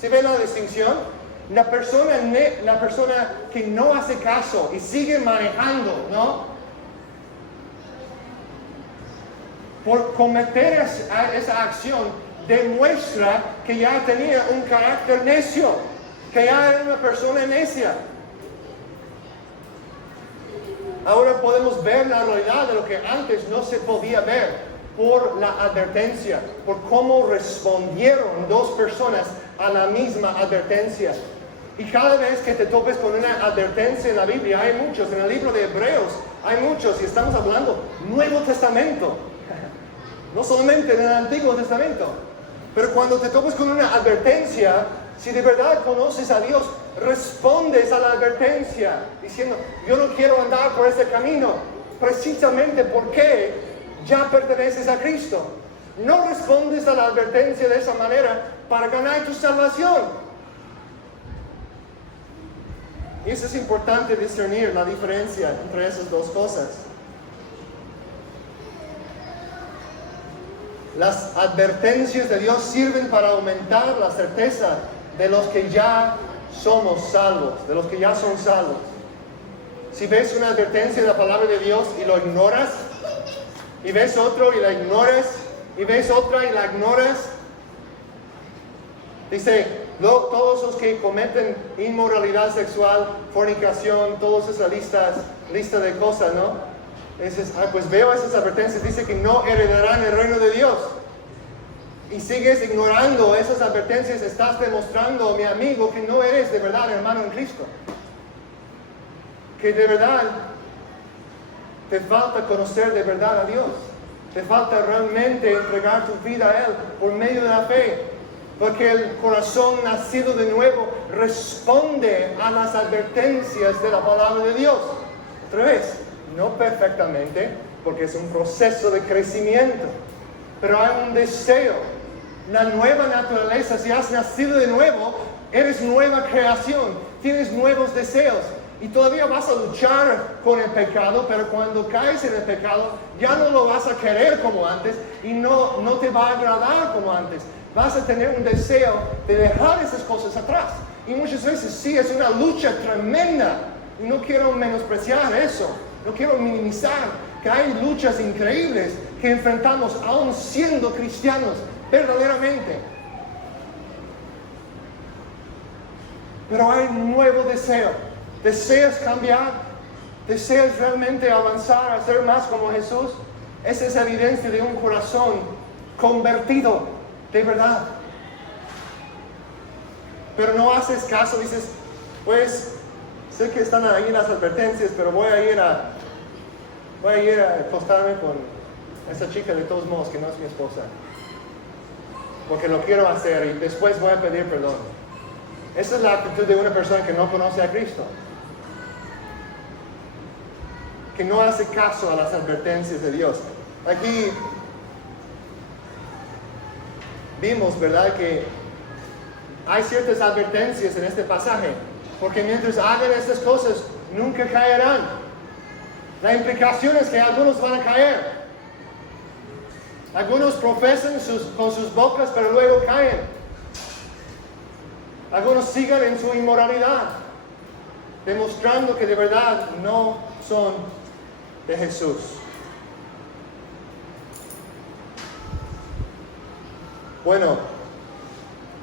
¿Sí ven la distinción? La persona que no hace caso y sigue manejando, ¿no? Por cometer esa acción, demuestra que ya tenía un carácter necio, que ya era una persona necia. Ahora podemos ver la realidad de lo que antes no se podía ver por la advertencia, por cómo respondieron dos personas a la misma advertencia. Y cada vez que te topes con una advertencia en la Biblia, hay muchos, en el libro de Hebreos hay muchos, y estamos hablando Nuevo Testamento, no solamente en el Antiguo Testamento. Pero cuando te topes con una advertencia, si de verdad conoces a Dios, respondes a la advertencia diciendo, yo no quiero andar por ese camino, precisamente porque ya perteneces a Cristo. No respondes a la advertencia de esa manera para ganar tu salvación. Y eso es importante discernir la diferencia entre esas dos cosas. Las advertencias de Dios sirven para aumentar la certeza de los que ya somos salvos, de los que ya son salvos. Si ves una advertencia de la palabra de Dios y lo ignoras, y ves otro y la ignoras, y ves otra y la ignoras, dice, todos los que cometen inmoralidad sexual, fornicación, todas esas lista de cosas, ¿no? Dices, pues veo esas advertencias, dice que no heredarán el reino de Dios. Y sigues ignorando esas advertencias, estás demostrando, mi amigo, que no eres de verdad hermano en Cristo. Que de verdad te falta conocer de verdad a Dios. Te falta realmente entregar tu vida a Él por medio de la fe. Porque el corazón nacido de nuevo responde a las advertencias de la palabra de Dios. Otra vez, no perfectamente, porque es un proceso de crecimiento. Pero hay un deseo. La nueva naturaleza, si has nacido de nuevo, eres nueva creación, tienes nuevos deseos. Y todavía vas a luchar con el pecado, pero cuando caes en el pecado, ya no lo vas a querer como antes y no te va a agradar como antes. Vas a tener un deseo de dejar esas cosas atrás. Y muchas veces sí, es una lucha tremenda. Y no quiero menospreciar eso, no quiero minimizar que hay luchas increíbles que enfrentamos aún siendo cristianos verdaderamente. Pero hay un nuevo deseo. ¿Deseas cambiar? ¿Deseas realmente avanzar a ser más como Jesús? Esa es evidencia de un corazón convertido de verdad. Pero no haces caso, dices, pues sé que están ahí las advertencias, pero voy a ir a acostarme con esa chica de todos modos que no es mi esposa, porque lo quiero hacer y después voy a pedir perdón. Esa es la actitud de una persona que no conoce a Cristo, que no hace caso a las advertencias de Dios. Aquí vimos, ¿verdad?, que hay ciertas advertencias en este pasaje, porque mientras hagan estas cosas nunca caerán. La implicación es que algunos van a caer. Algunos profesan con sus bocas, pero luego caen. Algunos sigan en su inmoralidad, demostrando que de verdad no son de Jesús. Bueno,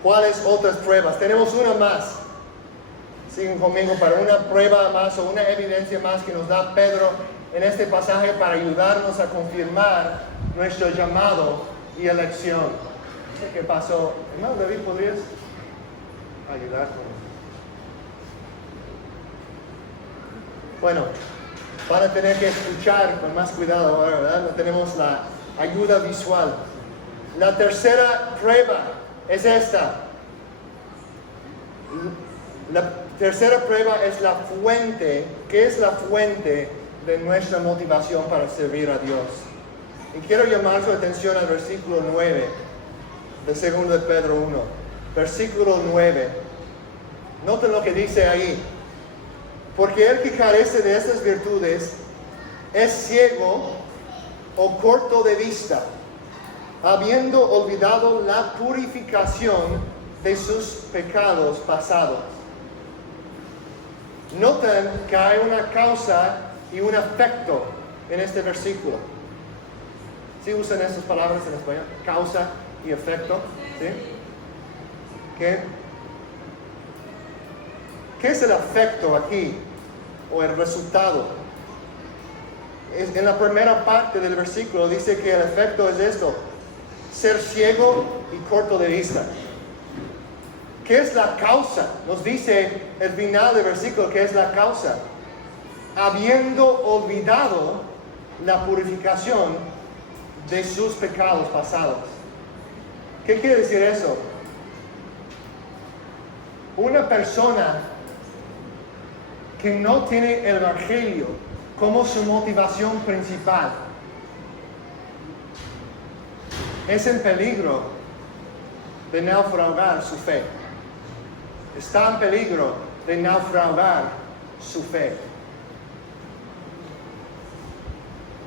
¿cuáles otras pruebas? Tenemos una más. Siguen conmigo para una prueba más o una evidencia más que nos da Pedro en este pasaje para ayudarnos a confirmar nuestro llamado y elección. No sé qué pasó. Hermano David, ¿podrías ayudarnos? Bueno, van a tener que escuchar con más cuidado ahora, ¿verdad? No tenemos la ayuda visual. La tercera prueba es esta. La tercera prueba es la fuente. ¿Qué es la fuente de nuestra motivación para servir a Dios? Y quiero llamar su atención al versículo 9 de 2 de Pedro 1. Versículo 9. Noten lo que dice ahí. Porque el que carece de estas virtudes es ciego o corto de vista, habiendo olvidado la purificación de sus pecados pasados. Noten que hay una causa y un efecto en este versículo. ¿Sí usan esas palabras en español? Causa y efecto. ¿Sí? ¿Qué es el efecto aquí? O el resultado. En la primera parte del versículo dice que el efecto es esto: ser ciego y corto de vista. ¿Qué es la causa? Nos dice el final del versículo que es la causa. Habiendo olvidado la purificación de sus pecados pasados. ¿Qué quiere decir eso? Una persona que no tiene el Evangelio como su motivación principal es en peligro de naufragar su fe. Está en peligro de naufragar su fe.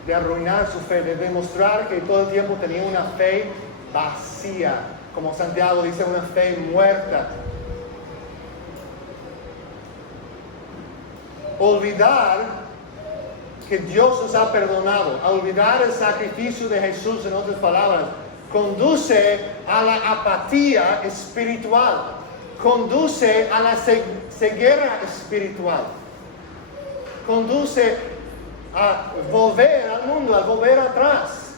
De arruinar su fe, de demostrar que todo el tiempo tenía una fe vacía. Como Santiago dice, una fe muerta. Olvidar que Dios os ha perdonado, a olvidar el sacrificio de Jesús, en otras palabras, conduce a la apatía espiritual, conduce a la ceguera espiritual, conduce a volver al mundo, a volver atrás.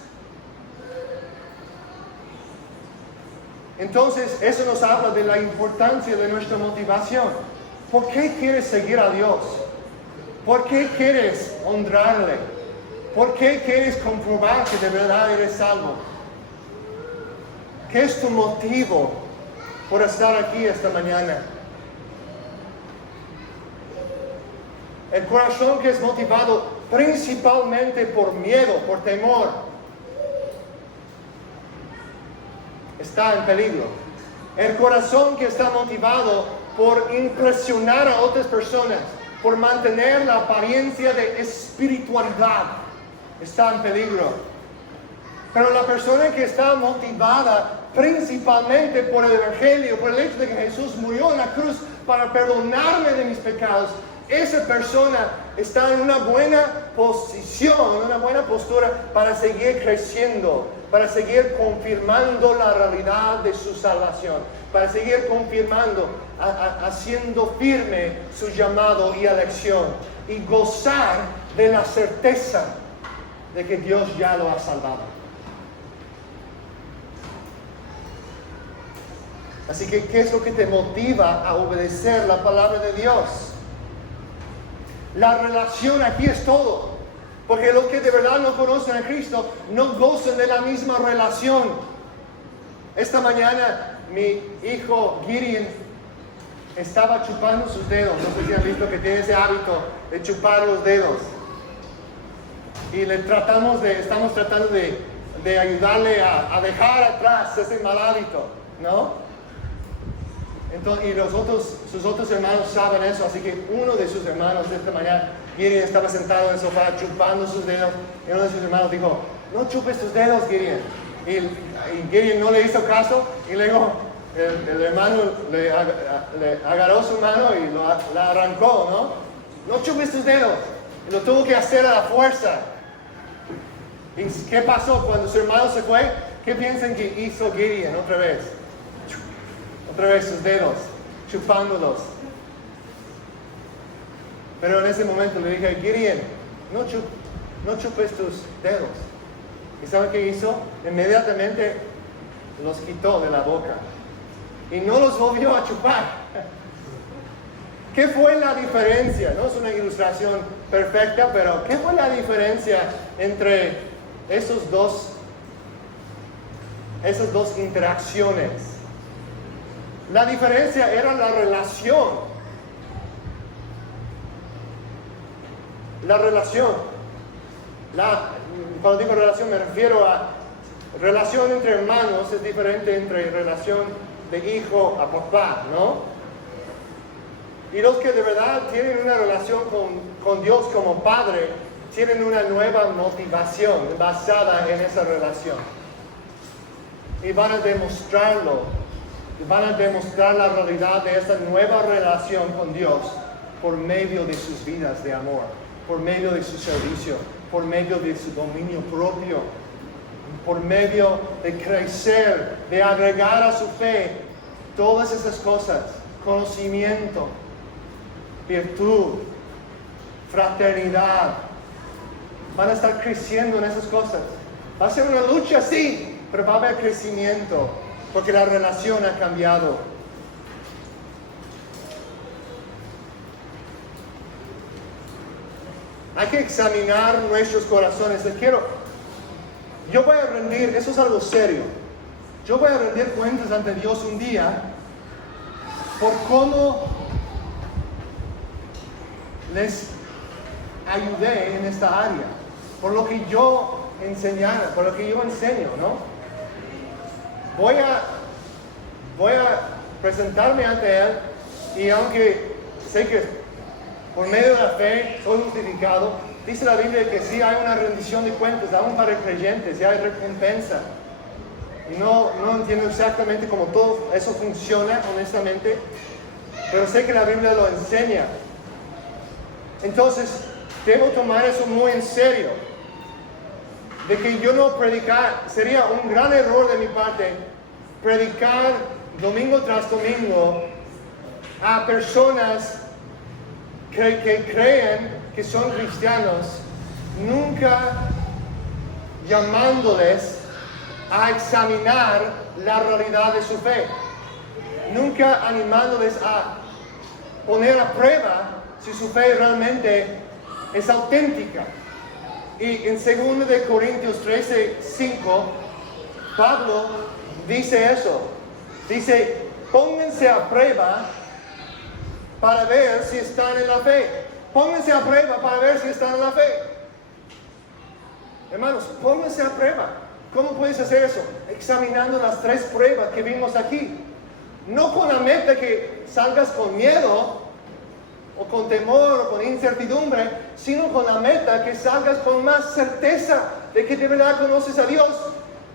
Entonces, eso nos habla de la importancia de nuestra motivación. ¿Por qué quieres seguir a Dios? ¿Por qué quieres honrarle? ¿Por qué quieres comprobar que de verdad eres salvo? ¿Qué es tu motivo por estar aquí esta mañana? El corazón que es motivado principalmente por miedo, por temor, está en peligro. El corazón que está motivado por impresionar a otras personas, por mantener la apariencia de espiritualidad, está en peligro. Pero la persona que está motivada principalmente por el Evangelio, por el hecho de que Jesús murió en la cruz para perdonarme de mis pecados, esa persona está en una buena posición, una buena postura para seguir creciendo, para seguir confirmando la realidad de su salvación, para seguir confirmando, haciendo firme su llamado y elección, y gozar de la certeza de que Dios ya lo ha salvado. Así que, ¿qué es lo que te motiva a obedecer la palabra de Dios? La relación aquí es todo. Porque los que de verdad no conocen a Cristo no gozan de la misma relación. Esta mañana mi hijo Gideon estaba chupando sus dedos. No sé si han visto que tiene ese hábito de chupar los dedos. Y estamos tratando de ayudarle a dejar atrás ese mal hábito, ¿no? Entonces, y sus otros hermanos saben eso, así que uno de sus hermanos esta mañana, Gideon estaba sentado en el sofá chupando sus dedos, y uno de sus hermanos dijo, no chupes tus dedos, Gideon. Y Gideon no le hizo caso, y luego el hermano le agarró su mano y la arrancó, ¿no? No chupes tus dedos. Y lo tuvo que hacer a la fuerza. ¿Y qué pasó cuando su hermano se fue? ¿Qué piensan que hizo Gideon otra vez? Otra vez sus dedos, chupándolos. Pero en ese momento le dije, Gideon, no chupes tus dedos. ¿Y saben qué hizo? Inmediatamente los quitó de la boca. Y no los volvió a chupar. ¿Qué fue la diferencia? No es una ilustración perfecta, pero ¿qué fue la diferencia entre esas dos interacciones? La diferencia era la relación. La relación. Cuando digo relación me refiero a relación entre hermanos, es diferente entre relación de hijo a papá, ¿no? Y los que de verdad tienen una relación con Dios como Padre, tienen una nueva motivación basada en esa relación. Y van a demostrarlo. Y van a demostrar la realidad de esa nueva relación con Dios por medio de sus vidas de amor, por medio de su servicio, por medio de su dominio propio, por medio de crecer, de agregar a su fe todas esas cosas, conocimiento, virtud, fraternidad. Van a estar creciendo en esas cosas. Va a ser una lucha, sí, pero va a haber crecimiento, porque la relación ha cambiado. Hay que examinar nuestros corazones. Yo voy a rendir, eso es algo serio. Yo voy a rendir cuentas ante Dios un día por cómo les ayudé en esta área, por lo que yo enseñara, por lo que yo enseño, ¿no? Voy a presentarme ante Él, y aunque sé que por medio de la fe soy justificado, dice la Biblia que sí hay una rendición de cuentas, aún para creyentes, y hay recompensa. Y no entiendo exactamente cómo todo eso funciona, honestamente, pero sé que la Biblia lo enseña. Entonces, debo tomar eso muy en serio. De que yo no predicar, sería un gran error de mi parte, predicar domingo tras domingo a personas que creen que son cristianos, nunca llamándoles a examinar la realidad de su fe, nunca animándoles a poner a prueba si su fe realmente es auténtica. Y en 2 de Corintios 13:5, Pablo dice eso. Dice, pónganse a prueba para ver si están en la fe. Pónganse a prueba para ver si están en la fe. Hermanos, pónganse a prueba. ¿Cómo puedes hacer eso? Examinando las 3 pruebas que vimos aquí. No con la meta que salgas con miedo, o con temor, o con incertidumbre, sino con la meta que salgas con más certeza de que de verdad conoces a Dios.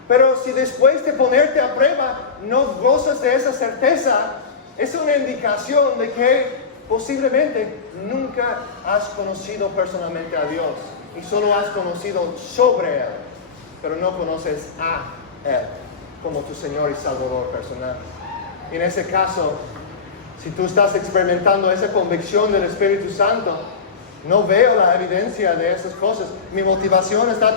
Pero si después de ponerte a prueba no gozas de esa certeza, es una indicación de que posiblemente nunca has conocido personalmente a Dios y solo has conocido sobre Él, pero no conoces a Él como tu Señor y Salvador personal. Y en ese caso, si tú estás experimentando esa convicción del Espíritu Santo, no veo la evidencia de esas cosas. Mi motivación está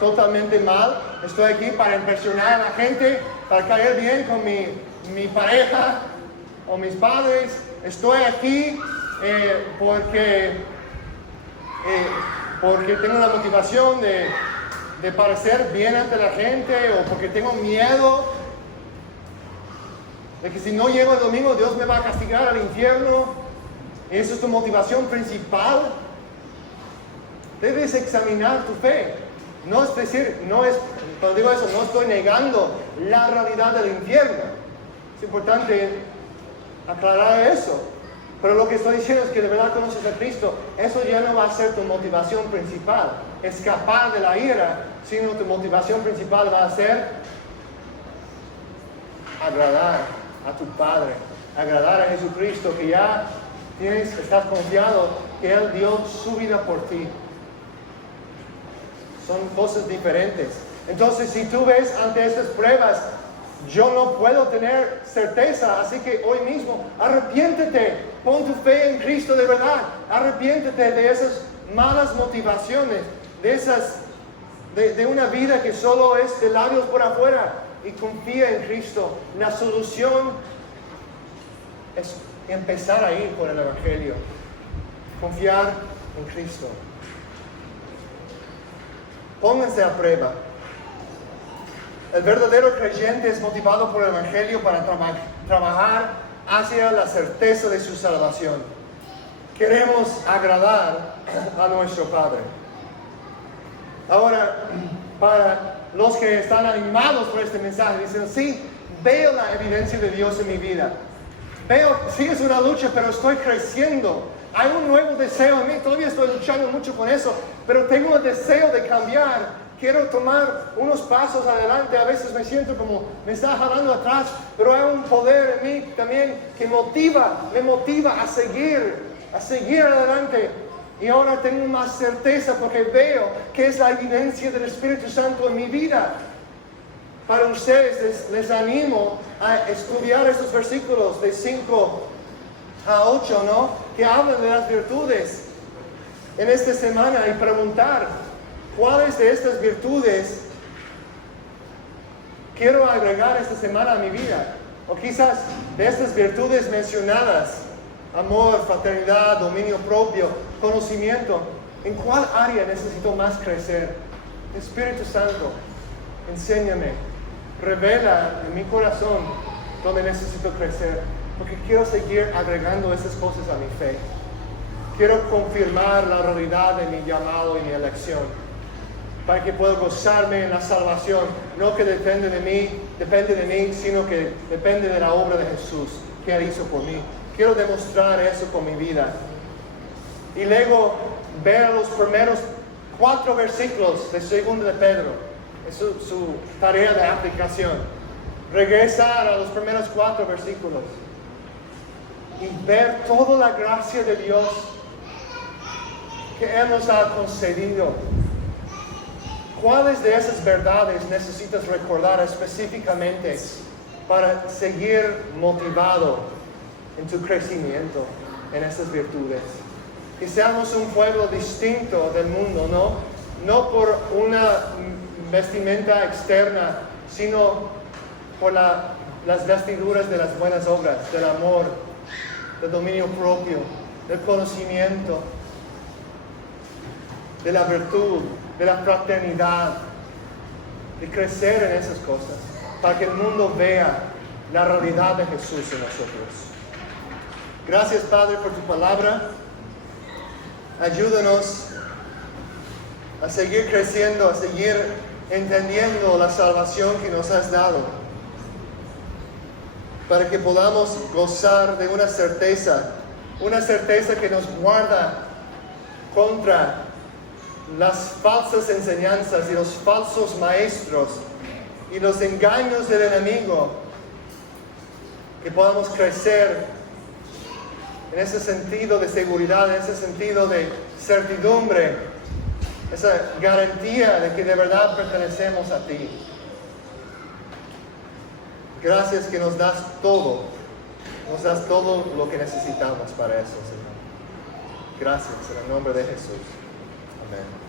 totalmente mal. Estoy aquí para impresionar a la gente, para caer bien con mi pareja o mis padres. Estoy aquí porque tengo la motivación de parecer bien ante la gente, o porque tengo miedo de que si no llego el domingo Dios me va a castigar al infierno. ¿Esa es tu motivación principal? Debes examinar tu fe. No es decir, cuando digo eso, no estoy negando la realidad del infierno. Es importante aclarar eso. Pero lo que estoy diciendo es que de verdad conoces a Cristo. Eso ya no va a ser tu motivación principal, escapar de la ira, sino tu motivación principal va a ser agradar a tu Padre, agradar a Jesucristo, que ya estás confiado que Él dio su vida por ti. Son cosas diferentes. Entonces, si tú ves ante estas pruebas yo no puedo tener certeza, así que hoy mismo arrepiéntete, pon tu fe en Cristo de verdad, arrepiéntete de esas malas motivaciones, de una vida que solo es de labios por afuera, y confía en Cristo. La solución es empezar a ir por el Evangelio, confiar en Cristo. Pónganse a prueba. El verdadero creyente es motivado por el Evangelio para trabajar hacia la certeza de su salvación. Queremos agradar a nuestro Padre. Ahora, para los que están animados por este mensaje, dicen, sí, veo la evidencia de Dios en mi vida. Sí es una lucha, pero estoy creciendo. Hay un nuevo deseo en mí, todavía estoy luchando mucho con eso, pero tengo el deseo de cambiar. Quiero tomar unos pasos adelante, a veces me siento como me está jalando atrás, pero hay un poder en mí también que me motiva a seguir adelante. Y ahora tengo más certeza porque veo que es la evidencia del Espíritu Santo en mi vida. Para ustedes les animo a estudiar estos versículos de 5 a 8, ¿no? Que hablan de las virtudes en esta semana y preguntar cuáles de estas virtudes quiero agregar esta semana a mi vida. O quizás de estas virtudes mencionadas, amor, fraternidad, dominio propio, conocimiento, ¿en cuál área necesito más crecer? Espíritu Santo, enséñame, revela en mi corazón donde necesito crecer, porque quiero seguir agregando esas cosas a mi fe. Quiero confirmar la realidad de mi llamado y mi elección, para que pueda gozarme en la salvación, no que depende de mí, sino que depende de la obra de Jesús, que Él hizo por mí. Quiero demostrar eso con mi vida. Y luego ver los primeros 4 versículos de 2 de Pedro. Es su tarea de aplicación. Regresar a los primeros 4 versículos. Y ver toda la gracia de Dios que Él nos ha concedido. ¿Cuáles de esas verdades necesitas recordar específicamente para seguir motivado en tu crecimiento en estas virtudes? Y seamos un pueblo distinto del mundo, no por una vestimenta externa, sino por las vestiduras de las buenas obras, del amor, del dominio propio, del conocimiento, de la virtud, de la fraternidad, de crecer en esas cosas, para que el mundo vea la realidad de Jesús en nosotros. Gracias, Padre, por tu palabra. Ayúdanos a seguir creciendo, a seguir entendiendo la salvación que nos has dado, para que podamos gozar de una certeza que nos guarda contra las falsas enseñanzas y los falsos maestros y los engaños del enemigo, que podamos crecer en ese sentido de seguridad, en ese sentido de certidumbre, esa garantía de que de verdad pertenecemos a ti. Gracias que nos das todo lo que necesitamos para eso, Señor. Gracias, en el nombre de Jesús. Amén.